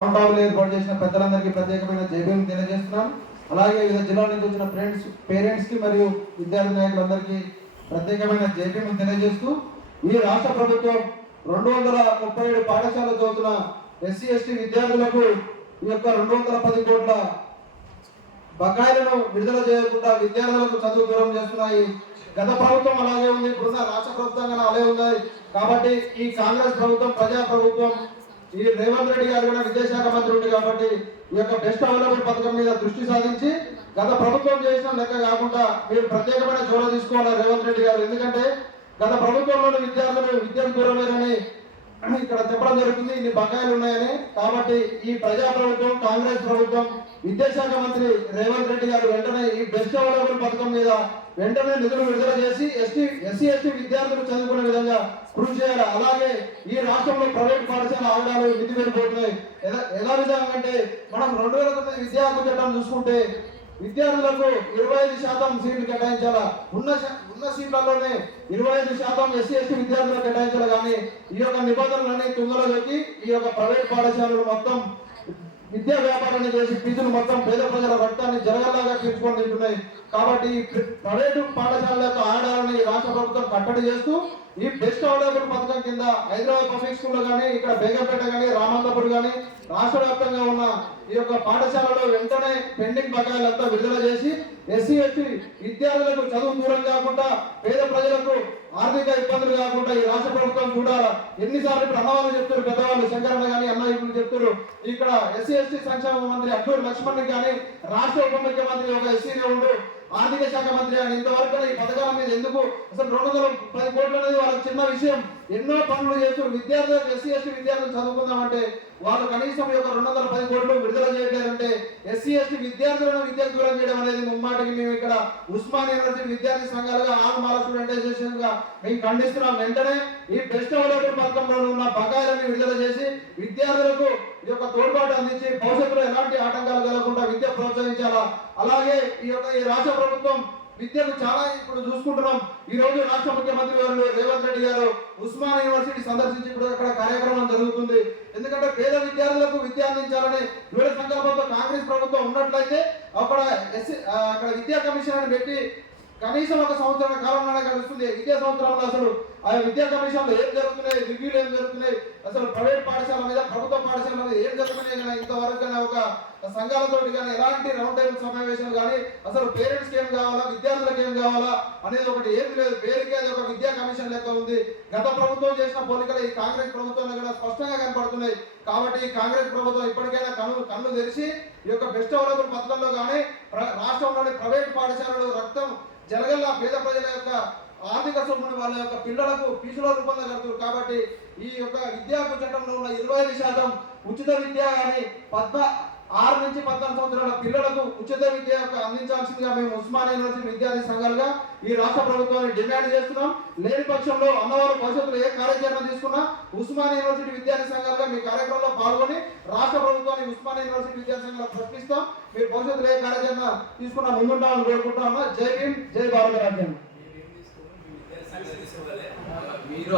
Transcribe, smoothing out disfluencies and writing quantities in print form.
ఏర్పాటు చేసిన పెద్దలందరికీ ప్రత్యేకమైన జైబీలు తెలియజేస్తున్నాం. అలాగే వివిధ జిల్లాల నుంచి వచ్చిన పేరెంట్స్ కి మరియు విద్యార్థి నాయకులందరికీ ప్రత్యేకమైన జైబీలు తెలియజేస్తూ ఈ రాష్ట్ర ప్రభుత్వం 237 పాఠశాలలు చదువుతున్న ఎస్సీ ఎస్టీ విద్యార్థులకు ఈ యొక్క 210 కోట్ల బకాయిలను విడుదల చేయకుండా విద్యార్థులకు చదువు దూరం చేస్తున్నాయి. గత ప్రభుత్వం అలాగే ఉంది, ఇప్పుడున్న రాష్ట్ర ప్రభుత్వం అలాగే ఉన్నాయి. కాబట్టి ఈ కాంగ్రెస్ ప్రభుత్వం ప్రజా ప్రభుత్వం, ఈ రేవంత్ రెడ్డి గారు కూడా విద్యాశాఖ మంత్రి ఉంది కాబట్టి ఈ యొక్క బెస్ట్ అవైలబుల్ పథకం మీద దృష్టి సాధించి గత ప్రభుత్వం చేసిన లెక్క కాకుండా మీరు ప్రత్యేకమైన చొరవ తీసుకోవాలి రేవంత్ రెడ్డి గారు. ఎందుకంటే గత ప్రభుత్వంలోని విద్యార్థులు విద్యకు దూరమేనని ఇక్కడ చెప్పడం జరుగుతుంది, ఇన్ని బకాయిలు ఉన్నాయని. కాబట్టి ఈ ప్రజా ప్రభుత్వం కాంగ్రెస్ ప్రభుత్వం విద్యాశాఖ మంత్రి రేవంత్ రెడ్డి గారు వెంటనే ఈ బెస్ట్ అవైలబుల్ పథకం మీద వెంటనే నిధులు విడుదల చేసి ఎస్సీ ఎస్టీ విద్యార్థులు చదువుకునే విధంగా కృషి చేయాలి. అలాగే ఈ రాష్ట్రంలో ప్రైవేట్ పాఠశాల ఆవడాలు మితి వెళ్ళిపోతున్నాయి. ఎలా విధంగా అంటే మనం 2009 విద్యా హక్కు చట్టం చూసుకుంటే విద్యార్థులకు 25% సీట్లు కేటాయించాలా, ఉన్న సీట్లలోనే 25% ఎస్సీ ఎస్టీ విద్యార్థులకు కేటాయించాలి. కానీ ఈ యొక్క నిబంధనలన్నీ తుంగలో పెట్టి ఈ యొక్క ప్రైవేట్ పాఠశాలలు మొత్తం విద్యా వ్యాపారాన్ని చేసి ఫీజులు మొత్తం పేద ప్రజల రక్తాన్ని జరగలాగా తీర్చుకొని తింటున్నాయి. కాబట్టి ప్రైవేటు పాఠశాలల యొక్క ఆడాలని రాష్ట్ర ప్రభుత్వం కట్టడి చేస్తూ ఈ బెస్ట్ అవైలబుల్ పథకం కింద హైదరాబాద్ పబ్లిక్ స్కూల్లో కానీ ఇక్కడ బేగంపేట కానీ రామంతపూర్ కానీ రాష్ట్ర వ్యాప్తంగా ఉన్న ఈ యొక్క పాఠశాలలో వెంటనే పెండింగ్ బకాయిలంతా విడుదల చేసి ఎస్సీ ఎస్టీ విద్యార్థులకు చదువు దూరం కాకుండా పేద ప్రజలకు ఆర్థిక ఇబ్బందులు కాకుండా ఈ రాష్ట్ర ప్రభుత్వం చూడాలా. ఎన్నిసార్లు ఇప్పుడు అన్నవాళ్ళు చెప్తారు, పెద్దవాళ్ళు శంకరన్న కానీ అన్న ఇప్పుడు చెప్తారు. ఇక్కడ ఎస్సీ ఎస్టీ సంక్షేమ మంత్రి అల్లూరి లక్ష్మణ్ కానీ రాష్ట్ర ఉప ముఖ్యమంత్రి ఒక ఎస్సీనే ఉండు, ఆర్థిక శాఖ మంత్రి అని ఇంతవరకు ఈ పథకాల మీద ఎందుకు అసలు 210 కోట్లు అనేది వాళ్ళకి చిన్న విషయం. ఎన్నో పనులు చేస్తున్నారు విద్యార్థులకు. ఎస్సీ ఎస్టీ విద్యార్థులు చదువుకుందామంటే వాళ్ళు కనీసం ఈ యొక్క 210 కోట్లు విడుదల చేయలేదంటే ఎస్సీ ఎస్టీ విద్యార్థులను విద్యకు దూరం చేయడం అనేది ముమ్మాటికి మేము ఇక్కడ ఉస్మానియా యూనివర్సిటీ విద్యార్థి సంఘాలుగా ఆల్ మాల స్టూడెంట్ అసోసియేషన్ గా మేము ఖండిస్తున్నాం. వెంటనే ఈ బెస్ట్ అవైలబుల్ పథకంలో ఉన్న బకాయిలను విడుదల చేసి విద్యార్థులకు ఈ యొక్క తోడ్పాటు అందించి భవిష్యత్తులో ఎలాంటి ఆటంకాలు కలగకుండా విద్య ప్రోత్సహించాలా. అలాగే ఈ రాష్ట్ర ప్రభుత్వం విద్యకు చాలా ఇప్పుడు చూసుకుంటున్నాం. ఈ రోజు రాష్ట్ర ముఖ్యమంత్రి గారు రేవంత్ రెడ్డి గారు ఉస్మానియా యూనివర్సిటీ సందర్శించి ఇప్పుడు అక్కడ కార్యక్రమం జరుగుతుంది. ఎందుకంటే పేద విద్యార్థులకు విద్య అందించాలని దృఢ సంకల్పంతో కాంగ్రెస్ ప్రభుత్వం ఉన్నట్లయితే అక్కడ విద్యా కమిషన్ అని పెట్టి కనీసం ఒక సంవత్సరం కాలంలోనే కలుస్తుంది. విద్యా సంవత్సరంలో అసలు ఆ విద్యా కమిషన్లో ఏం జరుగుతున్నాయి, రివ్యూలు ఏం జరుగుతున్నాయి, అసలు ప్రైవేట్ పాఠశాల మీద ప్రభుత్వ పాఠశాల మీద ఏం జరుగుతున్నాయి కానీ ఇంతవరకు కానీ ఒక సంఘాలతో కానీ ఎలాంటి రౌండ్ టేబుల్ సమావేశాలు కానీ అసలు పేరెంట్స్కి ఏం కావాలా, విద్యార్థులకు ఏం కావాలా అనేది ఒకటి ఏమి లేదు. పేరుకే అది ఒక విద్యా కమిషన్ లెక్క ఉంది. గత ప్రభుత్వం చేసిన పోలికలు ఈ కాంగ్రెస్ ప్రభుత్వంలో కూడా స్పష్టంగా కనపడుతున్నాయి. కాబట్టి ఈ కాంగ్రెస్ ప్రభుత్వం ఇప్పటికైనా కళ్ళు తెరిచి ఈ యొక్క బెస్ట్ అవైలబుల్ పథకంలో కానీ రాష్ట్రంలోని ప్రైవేట్ పాఠశాలలు రక్తం జరగల్లా పేద ప్రజల యొక్క ఆర్థిక సొమ్ముని వాళ్ళ యొక్క పిల్లలకు ఫీజుల రూపంలో కడుతున్నారు. కాబట్టి ఈ యొక్క విద్యా చట్టంలో ఉన్న 25% ఉచిత విద్య కానీ 6 నుంచి 14 సంవత్సరాల పిల్లలకు ఉచిత విద్య అందించాల్సిందిగా మేము ఉస్మానియా యూనివర్సిటీ విద్యార్థి సంఘాలుగా ఈ రాష్ట్ర ప్రభుత్వాన్ని డిమాండ్ చేస్తున్నాం. లేని పక్షంలో అన్నవారు భవిష్యత్తులో ఏ కార్యాచరణ తీసుకున్నా ఉస్మానియా యూనివర్సిటీ విద్యార్థి సంఘాలుగా మీ కార్యక్రమంలో పాల్గొని రాష్ట్ర ప్రభుత్వాన్ని ఉస్మానియా యూనివర్సిటీ విద్యార్థి సంఘాలు ప్రశ్నిస్తాం. మీరు భవిష్యత్తులో ఏ కార్యాచరణ తీసుకున్నా ముందుంటామని కోరుకుంటున్నామా. జై భీమ్, జై భారత రాజ్యం. మీరు